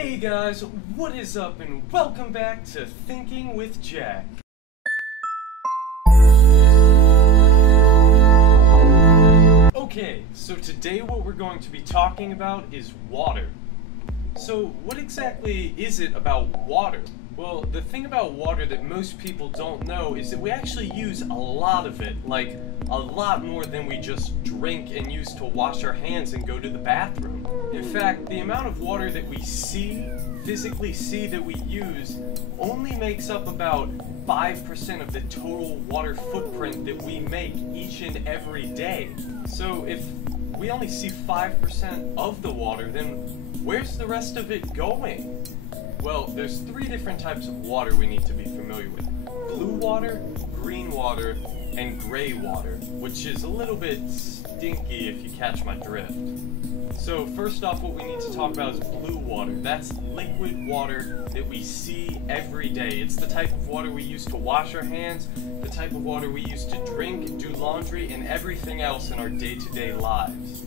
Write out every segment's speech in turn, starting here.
Hey guys, what is up and welcome back to Thinking with Jack. Okay, so today what we're going to be talking about is water. So what exactly is it about water? Well, the thing about water that most people don't know is that we actually use a lot of it, like a lot more than we just drink and use to wash our hands and go to the bathroom. In fact, the amount of water that we physically see that we use only makes up about 5% of the total water footprint that we make each and every day. So if we only see 5% of the water, then where's the rest of it going? Well, there's three different types of water we need to be familiar with. Blue water, green water, and gray water, which is a little bit stinky if you catch my drift. So first off, what we need to talk about is blue water. That's liquid water that we see every day. It's the type of water we use to wash our hands, the type of water we use to drink, do laundry, and everything else in our day-to-day lives.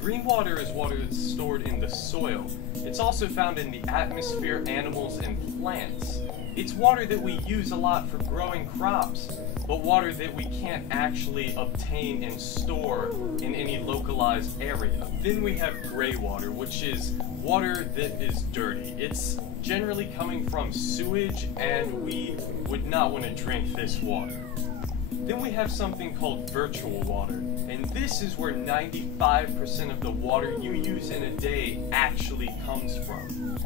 Green water is water that's stored in the soil. It's also found in the atmosphere, animals, and plants. It's water that we use a lot for growing crops, but water that we can't actually obtain and store in any localized area. Then we have gray water, which is water that is dirty. It's generally coming from sewage, and we would not want to drink this water. Then we have something called virtual water, and this is where 95% of the water you use in a day actually comes from.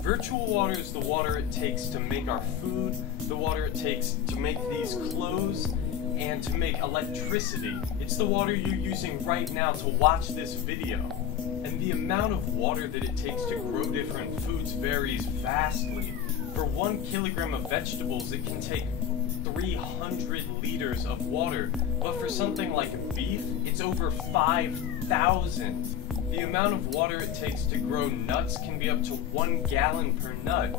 Virtual water is the water it takes to make our food, the water it takes to make these clothes, and to make electricity. It's the water you're using right now to watch this video. And the amount of water that it takes to grow different foods varies vastly. For 1 kilogram of vegetables, it can take 300 liters of water, but for something like beef, it's over 5,000. The amount of water it takes to grow nuts can be up to 1 gallon per nut.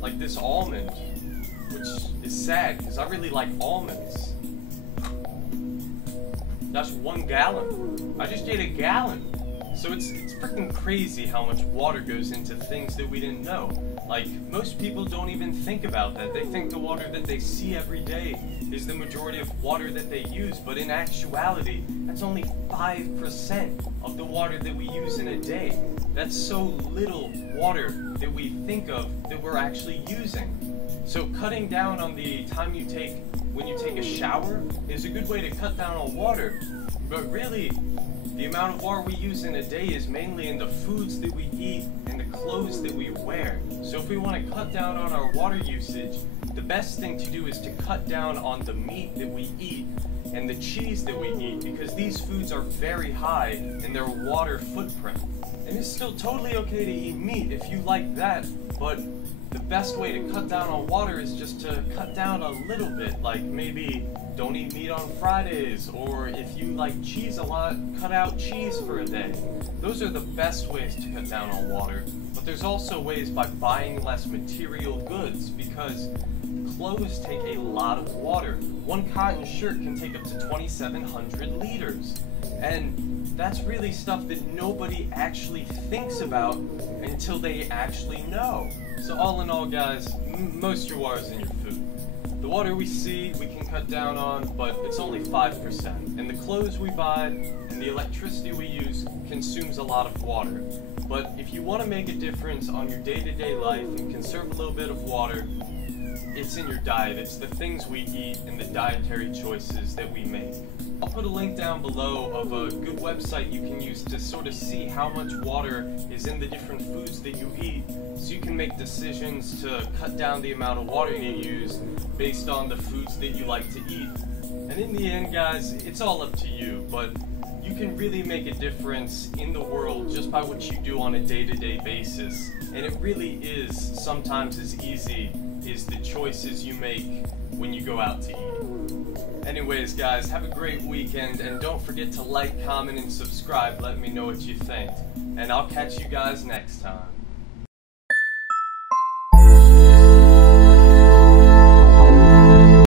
Like this almond, which is sad because I really like almonds. That's 1 gallon. I just ate a gallon. So it's freaking crazy how much water goes into things that we didn't know. Like, most people don't even think about that. They think the water that they see every day is the majority of water that they use, but in actuality, that's only 5% of the water that we use in a day. That's so little water that we think of that we're actually using. So cutting down on the time you take when you take a shower is a good way to cut down on water, but really, the amount of water we use in a day is mainly in the foods that we eat and the clothes that we wear. So if we want to cut down on our water usage, the best thing to do is to cut down on the meat that we eat and the cheese that we eat, because these foods are very high in their water footprint. And it's still totally okay to eat meat if you like that, but the best way to cut down on water is just to cut down a little bit, like maybe don't eat meat on Fridays, or if you like cheese a lot, cut out cheese for a day. Those are the best ways to cut down on water, but there's also ways by buying less material goods, because clothes take a lot of water. 1 cotton shirt can take up to 2,700 liters, and that's really stuff that nobody actually thinks about until they actually know. So all in all, guys, most of your water is in your food. The water we see, we can cut down on, but it's only 5%. And the clothes we buy and the electricity we use consumes a lot of water. But if you want to make a difference on your day-to-day life and conserve a little bit of water, it's in your diet. It's the things we eat and the dietary choices that we make. I'll put a link down below of a good website you can use to sort of see how much water is in the different foods that you eat, so you can make decisions to cut down the amount of water you use based on the foods that you like to eat. And in the end, guys, it's all up to you, but you can really make a difference in the world just by what you do on a day-to-day basis. And it really is sometimes as easy as the choices you make when you go out to eat. Anyways, guys, have a great weekend, and don't forget to like, comment, and subscribe. Let me know what you think. And I'll catch you guys next time.